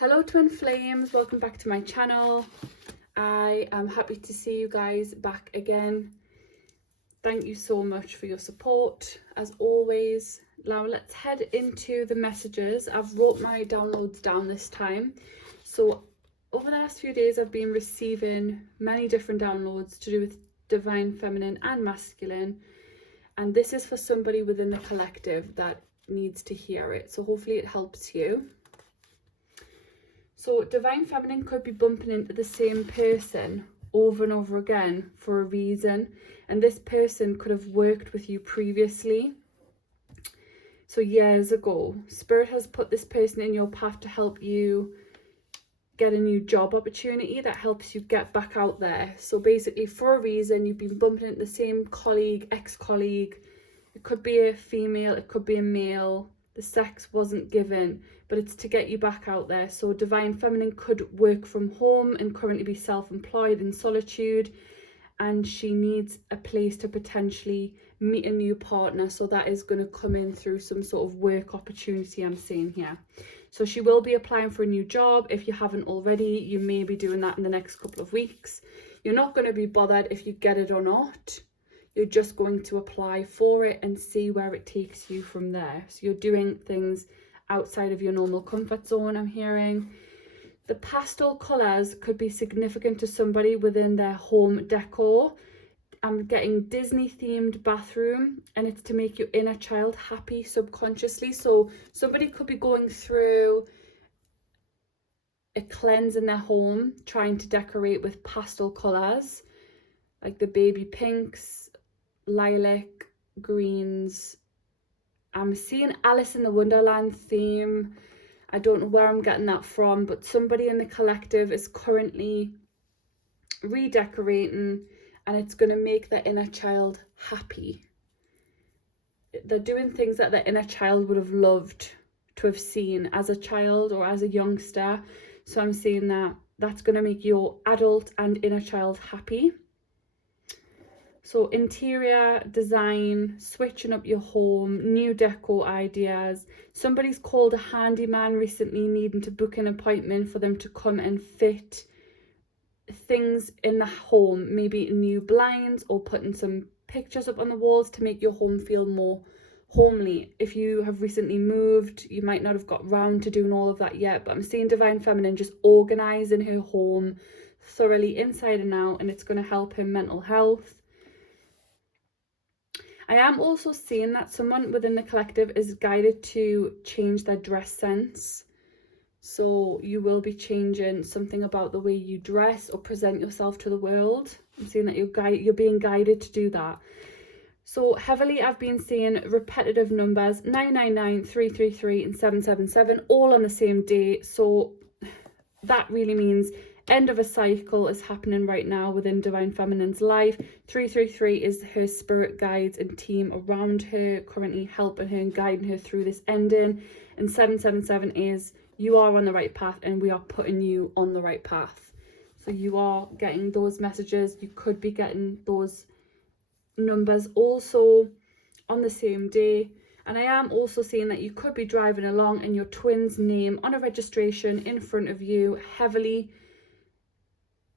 Hello twin flames, welcome back to my channel. I am happy to see you guys back again. Thank you so much for your support as always. Now let's head into the messages. I've wrote my downloads down this time. So over the last few days I've been receiving many different downloads to do with divine feminine and masculine, and this is for somebody within the collective that needs to hear it, so hopefully it helps you. So divine feminine could be bumping into the same person over and over again for a reason, and this person could have worked with you previously. So years ago, Spirit has put this person in your path to help you get a new job opportunity that helps you get back out there. So basically for a reason, you've been bumping into the same colleague, ex-colleague. It could be a female, it could be a male. The sex wasn't given, but it's to get you back out there. So divine feminine could work from home and currently be self-employed in solitude, and she needs a place to potentially meet a new partner. So that is going to come in through some sort of work opportunity I'm seeing here. So she will be applying for a new job. If you haven't already, you may be doing that in the next couple of weeks. You're not going to be bothered if you get it or not. You're just going to apply for it and see where it takes you from there. So you're doing things outside of your normal comfort zone, I'm hearing. The pastel colours could be significant to somebody within their home decor. I'm getting Disney themed bathroom, and it's to make your inner child happy subconsciously. So somebody could be going through a cleanse in their home, trying to decorate with pastel colours, like the baby pinks, lilac, greens. I'm seeing Alice in the Wonderland theme. I don't know where I'm getting that from, but somebody in the collective is currently redecorating, and it's going to make their inner child happy. They're doing things that their inner child would have loved to have seen as a child or as a youngster. So I'm seeing that that's going to make your adult and inner child happy. So interior design, switching up your home, new decor ideas. Somebody's called a handyman recently, needing to book an appointment for them to come and fit things in the home, maybe new blinds or putting some pictures up on the walls to make your home feel more homely. If you have recently moved, you might not have got round to doing all of that yet, but I'm seeing divine feminine just organising her home thoroughly inside and out, and it's going to help her mental health. I am also seeing that someone within the collective is guided to change their dress sense. So you will be changing something about the way you dress or present yourself to the world. I'm seeing that you're being guided to do that. So heavily I've been seeing repetitive numbers, 999, 333 and 777, all on the same day. So that really means end of a cycle is happening right now within divine feminine's life. 333 is her spirit guides and team around her, currently helping her and guiding her through this ending. And 777 is you are on the right path, and we are putting you on the right path. So you are getting those messages. You could be getting those numbers also on the same day. And I am also seeing that you could be driving along and your twin's name on a registration in front of you heavily.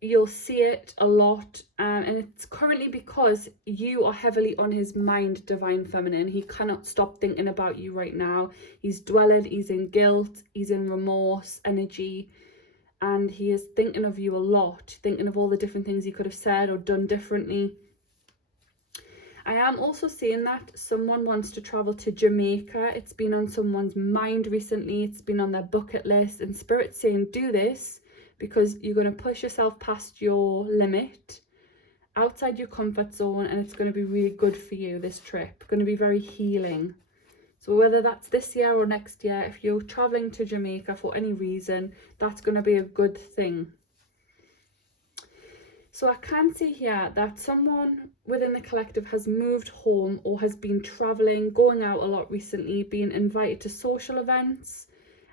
You'll see it a lot, and it's currently because you are heavily on his mind, divine feminine. He cannot stop thinking about you right now. He's dwelling, he's in guilt, he's in remorse energy, and he is thinking of you a lot, thinking of all the different things he could have said or done differently. I am also seeing that someone wants to travel to Jamaica. It's been on someone's mind recently. It's been on their bucket list, and Spirit's saying do this because you're going to push yourself past your limit, outside your comfort zone, and it's going to be really good for you, this trip. Going to be very healing. So whether that's this year or next year, if you're traveling to Jamaica for any reason, that's going to be a good thing. So I can see here that someone within the collective has moved home or has been traveling, going out a lot recently, being invited to social events.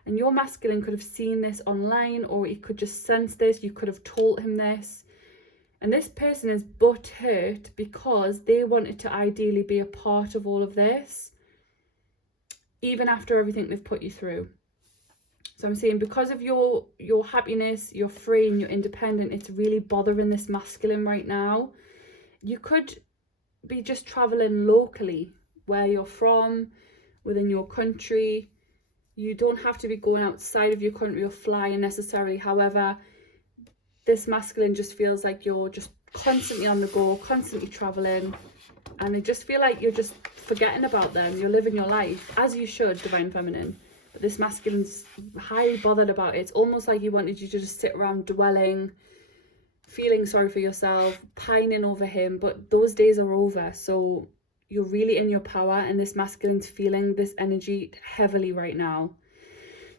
And your masculine could have seen this online, or he could just sense this. You could have told him this. And this person is butthurt because they wanted to ideally be a part of all of this, even after everything they've put you through. So I'm saying because of your happiness, you're free and you're independent, it's really bothering this masculine right now. You could be just traveling locally where you're from, within your country. You don't have to be going outside of your country or flying necessarily. However, this masculine just feels like you're just constantly on the go, constantly traveling, and they just feel like you're just forgetting about them. You're living your life, as you should, divine feminine. But this masculine's highly bothered about it. It's almost like he wanted you to just sit around dwelling, feeling sorry for yourself, pining over him. But those days are over. So you're really in your power, and this masculine's feeling this energy heavily right now.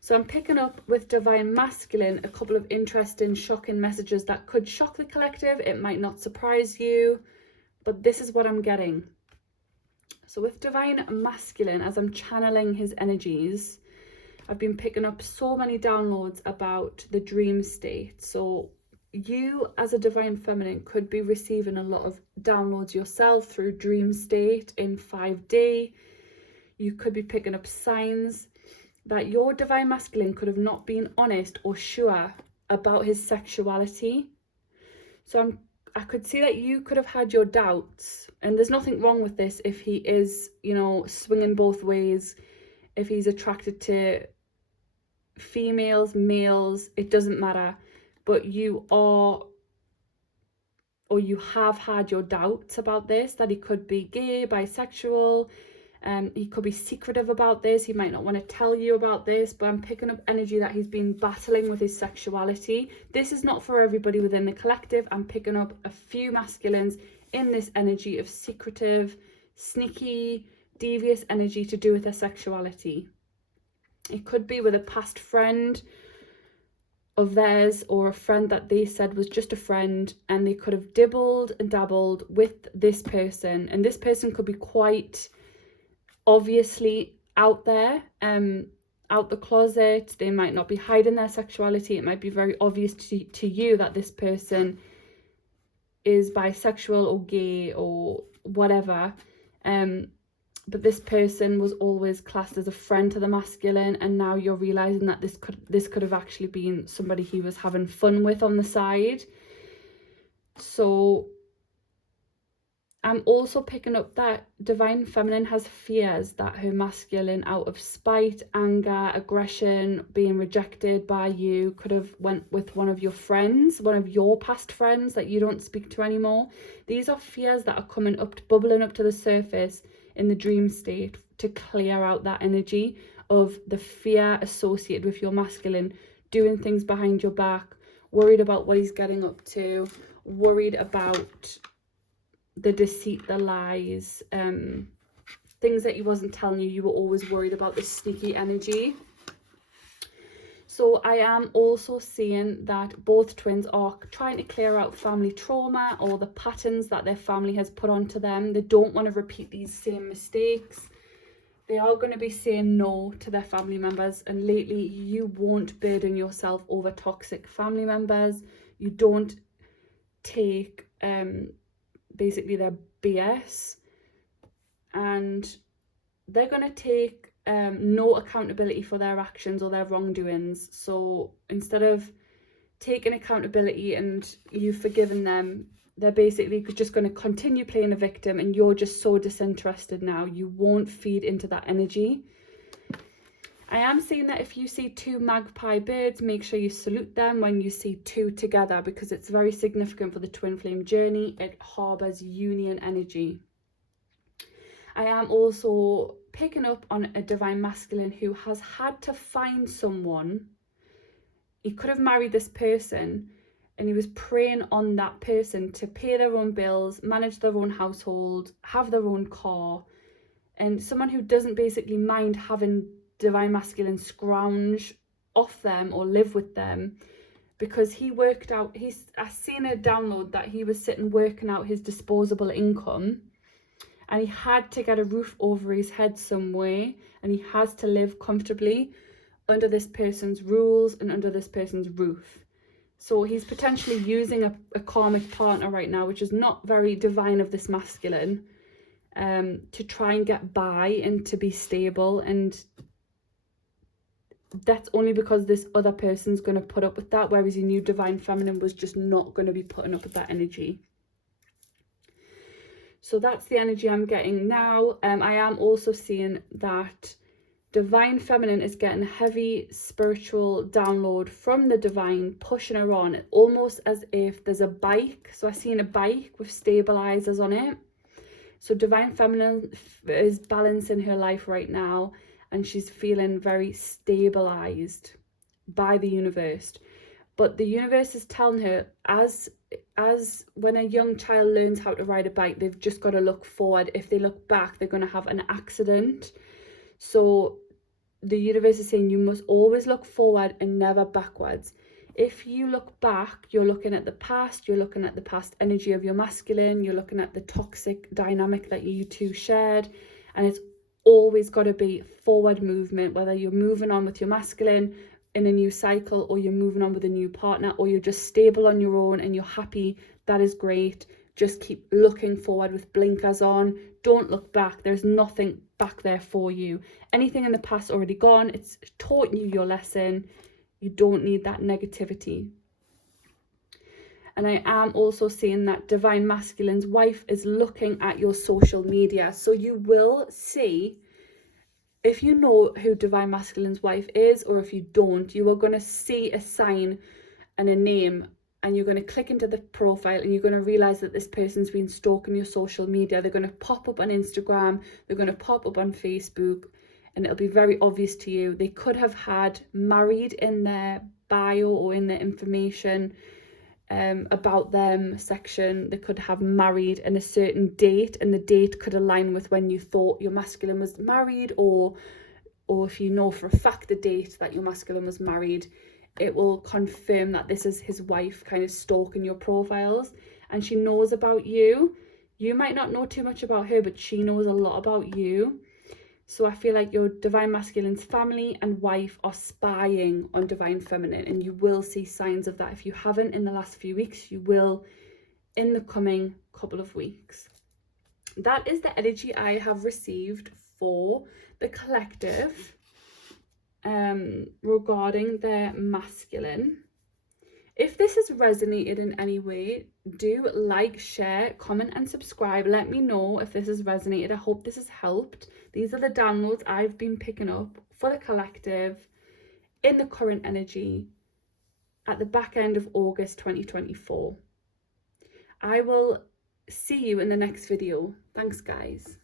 So I'm picking up with divine masculine a couple of interesting, shocking messages that could shock the collective. It might not surprise you, but this is what I'm getting. So with divine masculine, as I'm channeling his energies, I've been picking up so many downloads about the dream state. So you as a divine feminine could be receiving a lot of downloads yourself through dream state in 5D. You could be picking up signs that your divine masculine could have not been honest or sure about his sexuality. So I could see that you could have had your doubts, and there's nothing wrong with this if he is, you know, swinging both ways, if he's attracted to females, males, it doesn't matter. But you are, or you have had your doubts about this, that he could be gay, bisexual, he could be secretive about this, he might not want to tell you about this, but I'm picking up energy that he's been battling with his sexuality. This is not for everybody within the collective. I'm picking up a few masculines in this energy of secretive, sneaky, devious energy to do with their sexuality. It could be with a past friend of theirs, or a friend that they said was just a friend, and they could have dibbled and dabbled with this person, and this person could be quite obviously out there, out the closet. They might not be hiding their sexuality. It might be very obvious to you that this person is bisexual or gay or whatever, but this person was always classed as a friend to the masculine, and now you're realizing that this could have actually been somebody he was having fun with on the side. So I'm also picking up that divine feminine has fears that her masculine, out of spite, anger, aggression, being rejected by you, could have went with one of your friends, one of your past friends that you don't speak to anymore. These are fears that are coming up, bubbling up to the surface in the dream state to clear out that energy of the fear associated with your masculine doing things behind your back, worried about what he's getting up to, worried about the deceit, the lies, things that he wasn't telling you. You were always worried about this sneaky energy. So I am also seeing that both twins are trying to clear out family trauma or the patterns that their family has put onto them. They don't want to repeat these same mistakes. They are going to be saying no to their family members, and lately you won't burden yourself over toxic family members. You don't take basically their BS, and they're going to take no accountability for their actions or their wrongdoings. So instead of taking accountability and you forgiving them, they're basically just going to continue playing a victim, and you're just so disinterested now. You won't feed into that energy. I am seeing that if you see two magpie birds, make sure you salute them when you see two together, because it's very significant for the twin flame journey. It harbors union energy. I am also picking up on a divine masculine who has had to find someone. He could have married this person, and he was preying on that person to pay their own bills, manage their own household, have their own car, and someone who doesn't basically mind having divine masculine scrounge off them or live with them, because he worked out, I've seen a download that he was sitting working out his disposable income, and he had to get a roof over his head some way, and he has to live comfortably under this person's rules and under this person's roof. So he's potentially using a karmic partner right now, which is not very divine of this masculine, to try and get by and to be stable. And that's only because this other person's going to put up with that, whereas your new divine feminine was just not going to be putting up with that energy. So that's the energy I'm getting now. I am also seeing that divine feminine is getting a heavy spiritual download from the divine, pushing her on, almost as if there's a bike. So I seen a bike with stabilizers on it. So divine feminine is balancing her life right now, and she's feeling very stabilized by the universe. But the universe is telling her, as when a young child learns how to ride a bike, they've just got to look forward. If they look back, they're going to have an accident. So the universe is saying you must always look forward and never backwards. If you look back, you're looking at the past, you're looking at the past energy of your masculine, you're looking at the toxic dynamic that you two shared, and it's always got to be forward movement, whether you're moving on with your masculine in a new cycle, or you're moving on with a new partner, or you're just stable on your own and you're happy. That is great. Just keep looking forward with blinkers on. Don't look back. There's nothing back there for you. Anything in the past already gone. It's taught you your lesson. You don't need that negativity. And I am also seeing that divine masculine's wife is looking at your social media. So you will see, if you know who divine masculine's wife is, or if you don't, you are going to see a sign and a name, and you're going to click into the profile and you're going to realize that this person's been stalking your social media. They're going to pop up on Instagram, they're going to pop up on Facebook, and it'll be very obvious to you. They could have had married in their bio or in their information about them section. They could have married in a certain date, and the date could align with when you thought your masculine was married, or if you know for a fact the date that your masculine was married, it will confirm that this is his wife kind of stalking your profiles, and she knows about you. You might not know too much about her, but she knows a lot about you. So I feel like your divine masculine's family and wife are spying on divine feminine, and you will see signs of that. If you haven't in the last few weeks, you will in the coming couple of weeks. That is the energy I have received for the collective regarding their masculine. If this has resonated in any way, do like, share, comment and subscribe. Let me know if this has resonated. I hope this has helped. These are the downloads I've been picking up for the collective in the current energy at the back end of August 2024. I will see you in the next video. Thanks, guys.